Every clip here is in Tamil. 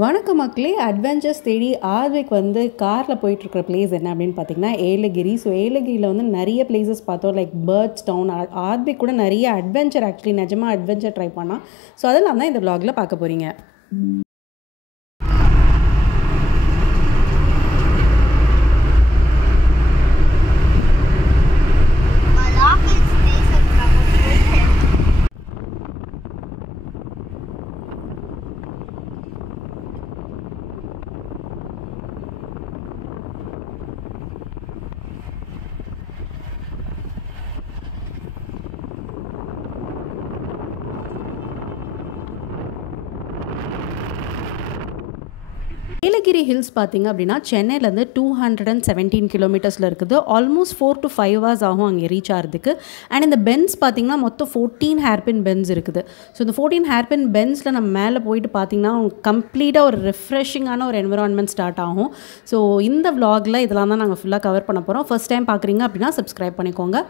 வணக்கம் மக்களே. அட்வென்ச்சர்ஸ் தேடி ஆர்விக் வந்து காரில் போயிட்டுருக்கிற பிளேஸ் என்ன அப்படின்னு பார்த்தீங்கன்னா ஏலகிரி. ஸோ ஏலகிரியில் வந்து நிறைய பிளேசஸ் பார்த்தோம், லைக் பேர்ட்ஸ் டவுன். ஆர்விக் கூட நிறைய அட்வென்ச்சர், ஆக்சுவலி நிஜமாக அட்வென்ச்சர் ட்ரை பண்ணால். ஸோ அதெல்லாம் தான் இந்த vlogல பார்க்க போகிறீங்க. ஏலகிரி ஹில்ஸ் பார்த்திங்க அப்படின்னா சென்னையிலேருந்து 217 கிலோமீட்டர்ஸில் இருக்குது. ஆல்மோஸ்ட் 4 to 5 hours ஆகும் அங்கே ரீச் ஆகிறதுக்கு. அண்ட் இந்த பென்ஸ் பார்த்திங்கன்னா மொத்தம் 14 ஹேர்பின் பென்ஸ் இருக்குது. ஸோ இந்த 14 ஹேர்பின் பென்ஸில் நம்ம மேலே போயிட்டு பார்த்திங்கன்னா கம்ப்ளீட்டாக ஒரு ரெஃப்ரெஷிங்கான ஒரு என்விரான்மெண்ட் ஸ்டார்ட் ஆகும். ஸோ இந்த vlogல இதெல்லாம் தான் நாங்கள் ஃபுல்லாக கவர் பண்ண போகிறோம். ஃபர்ஸ்ட் டைம் பார்க்குறீங்க அப்படின்னா சப்ஸ்கிரைப் பண்ணிக்கோங்க.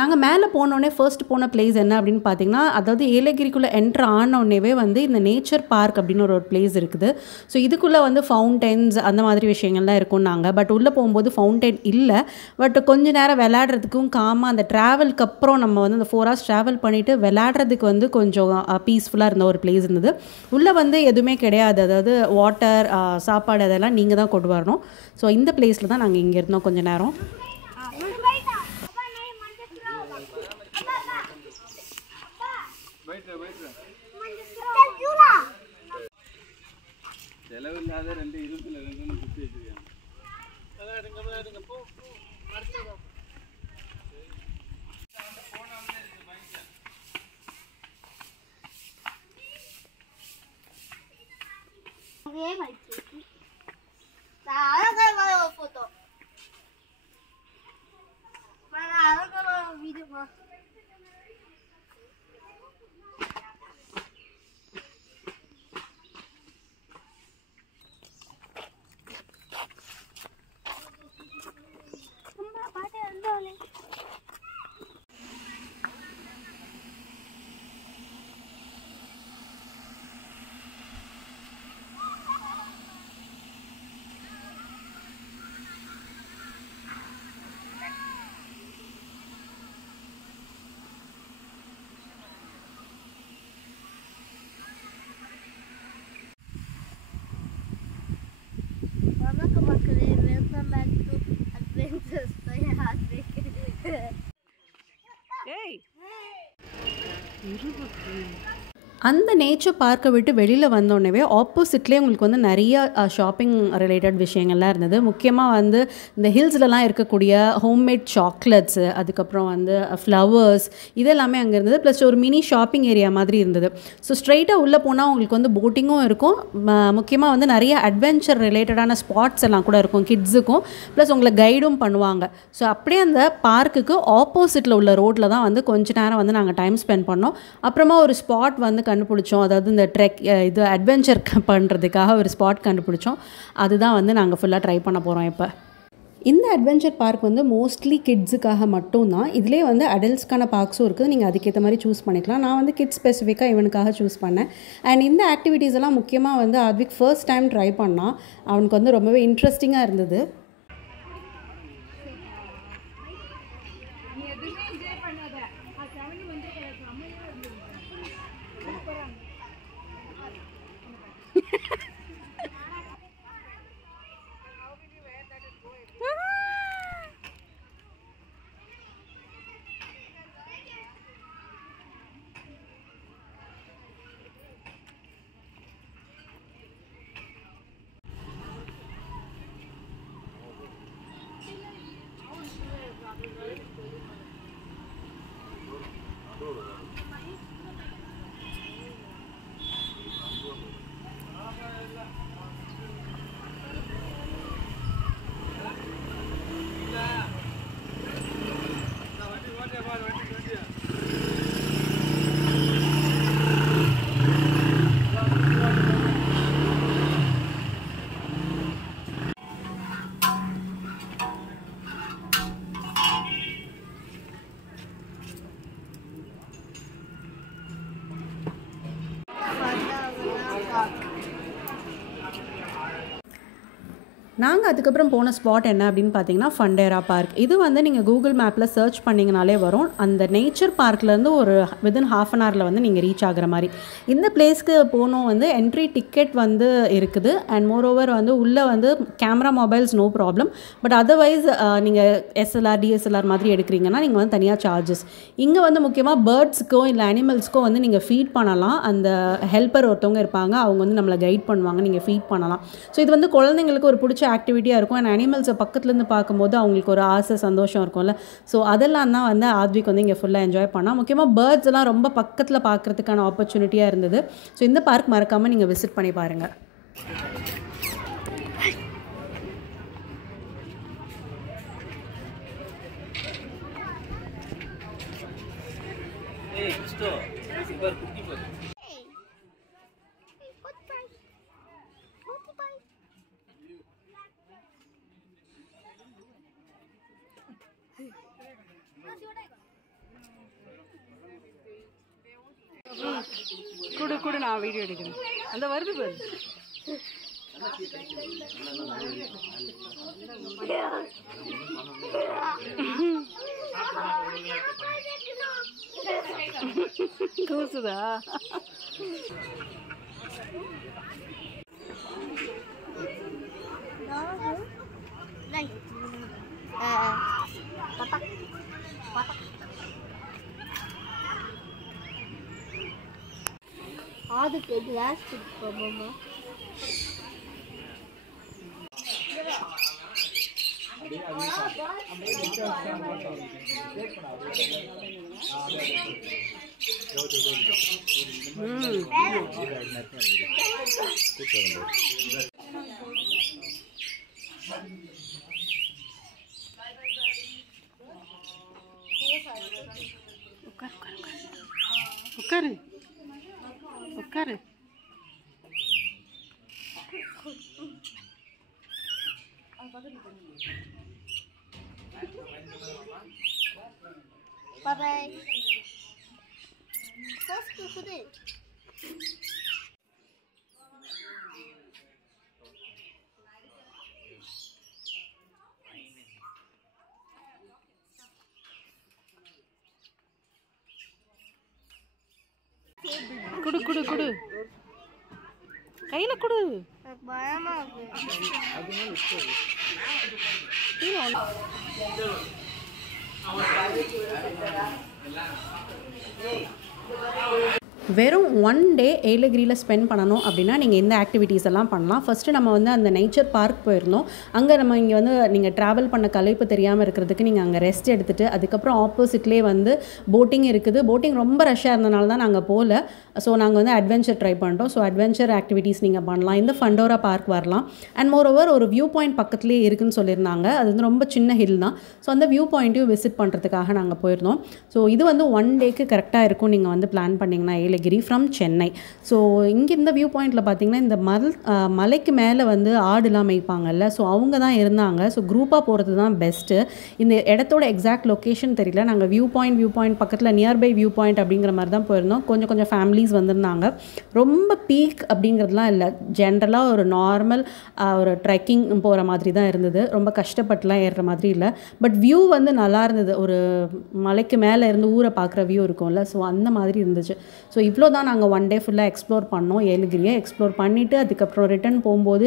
நாங்கள் மேலே போனோடனே ஃபர்ஸ்ட் போன பிளேஸ் என்ன அப்படின்னு பார்த்தீங்கன்னா, அதாவது ஏலகிரிக்குள்ளே என்ட்ரு ஆனோடனேவே வந்து இந்த நேச்சர் பார்க் அப்படின்னு ஒரு பிளேஸ் இருக்குது. ஸோ இதுக்குள்ளே வந்து ஃபவுண்டன்ஸ் அந்த மாதிரி விஷயங்கள்லாம் இருக்கும்னாங்க. பட் உள்ளே போகும்போது ஃபவுண்டைன் இல்லை. பட் கொஞ்ச நேரம் விளையாடுறதுக்கும் காமாக அந்த ட்ராவலுக்கு அப்புறம் நம்ம வந்து அந்த 4 hours ட்ராவல் பண்ணிவிட்டு விளையாடுறதுக்கு வந்து கொஞ்சம் பீஸ்ஃபுல்லாக இருந்த ஒரு பிளேஸ் இருந்தது. உள்ளே வந்து எதுவுமே கிடையாது, அதாவது வாட்டர், சாப்பாடு அதெல்லாம் நீங்கள் தான் கொண்டு வரணும். ஸோ இந்த பிளேஸில் தான் நாங்கள் இங்கே இருந்தோம் கொஞ்சம் நேரம். செலவில்லாத 2 இருபத்தில் 2 குத்தி வச்சிருக்காங்க. போ அந்த நேச்சர் பார்க்கை விட்டு வெளியில் வந்தோடனே ஆப்போசிட்லேயே உங்களுக்கு வந்து நிறைய ஷாப்பிங் ரிலேட்டட் விஷயங்கள்லாம் இருந்தது. முக்கியமாக வந்து இந்த ஹில்ஸ்லலாம் இருக்கக்கூடிய ஹோம்மேட் சாக்லேட்ஸு, அதுக்கப்புறம் வந்து ஃப்ளவர்ஸ், இதெல்லாமே அங்கே இருந்தது. ப்ளஸ் ஒரு மினி ஷாப்பிங் ஏரியா மாதிரி இருந்தது. ஸோ ஸ்ட்ரைட்டாக உள்ளே போனால் உங்களுக்கு வந்து போட்டிங்கும் இருக்கும். முக்கியமாக வந்து நிறைய அட்வென்ச்சர் ரிலேட்டடான ஸ்பாட்ஸ் எல்லாம் கூட இருக்கும் கிட்ஸுக்கும். ப்ளஸ் உங்களை கைடும் பண்ணுவாங்க. ஸோ அப்படியே அந்த பார்க்குக்கு ஆப்போசிட்டில் உள்ள ரோட்டில் தான் வந்து கொஞ்ச நேரம் வந்து நாங்கள் டைம் ஸ்பெண்ட் பண்ணோம். அப்புறமா ஒரு ஸ்பாட் வந்து கண்டுபிடிச்சோம், அதாவது இந்த இது அட்வென்ச்சர் பண்ணுறதுக்காக ஒரு ஸ்பாட் கண்டுபிடிச்சோம். அதுதான் வந்து நாங்கள் ஃபுல்லாக ட்ரை பண்ண போகிறோம். இப்போ இந்த அட்வென்ச்சர் பார்க் வந்து மோஸ்ட்லி கிட்ஸுக்காக மட்டும்தான். இதிலே வந்து அடல்ட்ஸ்க்கான பார்க்ஸும் இருக்குது, நீங்கள் அதுக்கேற்ற மாதிரி சூஸ் பண்ணிக்கலாம். நான் வந்து கிட்ஸ் ஸ்பெசிஃபிக்காக இவனுக்காக சூஸ் பண்ணேன். அண்ட் இந்த ஆக்டிவிட்டீஸ் எல்லாம் முக்கியமாக வந்து ஆத்விக் ஃபர்ஸ்ட் டைம் ட்ரை பண்ணால் அவனுக்கு வந்து ரொம்பவே இன்ட்ரெஸ்டிங்காக இருந்தது. நாங்கள் அதுக்கப்புறம் போன ஸ்பாட் என்ன அப்படின்னு பார்த்தீங்கன்னா ஃபண்டேரா பார்க். இது வந்து நீங்கள் கூகுள் மேப்பில் சர்ச் பண்ணிங்கனாலே வரும். அந்த நேச்சர் பார்க்லேருந்து ஒரு வித்தின் ½ அன் ஹவரில் வந்து நீங்கள் ரீச் ஆகிற மாதிரி. இந்த பிளேஸ்க்கு போனோம் வந்து என்ட்ரி டிக்கெட் வந்து இருக்குது. அண்ட் மோரோவர் வந்து உள்ளே வந்து camera mobiles no problem. But otherwise நீங்கள் எஸ்எல்ஆர் டிஎஸ்எல்ஆர் மாதிரி எடுக்கிறீங்கன்னா நீங்கள் வந்து தனியாக சார்ஜஸ். இங்கே வந்து முக்கியமாக பேர்ட்ஸுக்கோ இல்லை அனிமல்ஸ்க்கோ வந்து நீங்கள் ஃபீட் பண்ணலாம். அந்த ஹெல்ப்பர் ஒருத்தவங்க இருப்பாங்க, அவங்க வந்து நம்மளை கைட் பண்ணுவாங்க, நீங்கள் ஃபீட் பண்ணலாம். ஸோ இது வந்து குழந்தைங்களுக்கு ஒரு பிடிச்ச ஆக்டிவிட்டியாக இருக்கும். அண்ட் அனிமல்ஸை பக்கத்துலேருந்து பார்க்கும்போது அவங்களுக்கு ஒரு ஆசை சந்தோஷம் இருக்கும்ல. ஸோ அதெல்லாம் தான் வந்து ஆத்விக் வந்து இங்கே ஃபுல்லாக என்ஜாய் பண்ணால். முக்கியமாக பேர்ட்ஸ் எல்லாம் ரொம்ப பக்கத்தில் பார்க்குறதுக்கான ஆப்பர்ச்சுனிட்டியாக இருந்தது. ஸோ இந்த பார்க் மறக்காமல் நீங்கள் விசிட் பண்ணி பாருங்கள். குடு குடு நான் வீடியோ எடுக்கிறேன். அந்த வருது பாரு. கூசுதா? அதுக்கு கிளாஸ் கொடுப்போமா? உட்காரு உட்காரு. Bye-bye. Let's go for it. குடு குடு குடு, கையில குடு. பயமா வெறும் 1 டே ஏலகிரியில் ஸ்பெண்ட் பண்ணணும் அப்படின்னா நீங்கள் இந்த ஆக்டிவிட்டீஸ் எல்லாம் பண்ணலாம். ஃபஸ்ட்டு நம்ம வந்து அந்த நேச்சர் பார்க் போயிருந்தோம். அங்கே நம்ம இங்கே வந்து நீங்கள் ட்ராவல் பண்ண களைப்பு தெரியாமல் இருக்கிறதுக்கு நீங்கள் அங்கே ரெஸ்ட் எடுத்துகிட்டு அதுக்கப்புறம் ஆப்போசிட்லேயே வந்து போட்டிங் இருக்குது. போட்டிங் ரொம்ப ரஷ்ஷாக இருந்தனால தான் நாங்கள் போகல. ஸோ நாங்கள் வந்து அட்வென்ச்சர் ட்ரை பண்ணிட்டோம். ஸோ அட்வென்ச்சர் ஆக்டிவிட்டீஸ் நீங்கள் பண்ணலாம். இந்த ஃபண்டோரா பார்க் வரலாம். அண்ட் மோரோவர் ஒரு வியூ பாயிண்ட் பக்கத்துலேயே இருக்குதுன்னு சொல்லியிருந்தாங்க. அது வந்து ரொம்ப சின்ன ஹில் தான். ஸோ அந்த வியூ பாயிண்ட்டையும் விசிட் பண்ணுறதுக்காக நாங்கள் போயிருந்தோம். ஸோ இது வந்து 1 டேக்கு கரெக்டாக இருக்கும் நீங்கள் வந்து பிளான் பண்ணிங்கன்னா ஏலகிரி ஃப்ரம் சென்னை. ஸோ இங்கே இந்த வியூ பாயிண்டில் பார்த்தீங்கன்னா இந்த மலைக்கு மேலே வந்து ஆடுலாம் மேய்ப்பாங்கல்ல, ஸோ அவங்க தான் இருந்தாங்க. ஸோ குரூப்பாக போகிறது தான் பெஸ்ட்டு. இந்த இடத்தோட எக்ஸாக்ட் லொக்கேஷன் தெரியல. நாங்கள் வியூ பாயிண்ட் பக்கத்தில் நியர்பை வியூ பாயிண்ட் அப்படிங்கிற மாதிரி தான் போயிருந்தோம். கொஞ்சம் ஃபேமிலிஸ் வந்திருந்தாங்க. ரொம்ப பீக் அப்படிங்கிறதுலாம் இல்லை, ஜென்ரலாக ஒரு நார்மல் ஒரு ட்ரெக்கிங் போகிற மாதிரி தான் இருந்தது. ரொம்ப கஷ்டப்பட்டுலாம் ஏறுற மாதிரி இல்லை. பட் வியூ வந்து நல்லா இருந்தது. ஒரு மலைக்கு மேலே இருந்து ஊரை பார்க்குற வியூ இருக்கும்ல, ஸோ அந்த மாதிரி இருந்துச்சு. ஸோ இவ்வளோ தான் நாங்கள் 1 டே ஃபுல்லாக எக்ஸ்ப்ளோர் பண்ணோம். ஏலகிரியை எக்ஸ்ப்ளோர் பண்ணிவிட்டு அதுக்கப்புறம் ரிட்டன் போகும்போது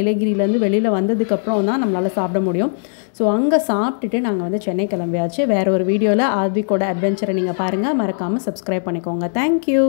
ஏலகிரியிலேருந்து வெளியில் வந்ததுக்கப்புறம் தான் நம்மளால் சாப்பிட முடியும். ஸோ அங்கே சாப்பிட்டுட்டு நாங்கள் வந்து சென்னை கிளம்பியாச்சு. வேறு ஒரு வீடியோவில் ஆத்விக்கோட அட்வென்ச்சரை நீங்கள் பாருங்கள். மறக்காமல் சப்ஸ்கிரைப் பண்ணிக்கோங்க. தேங்க்யூ.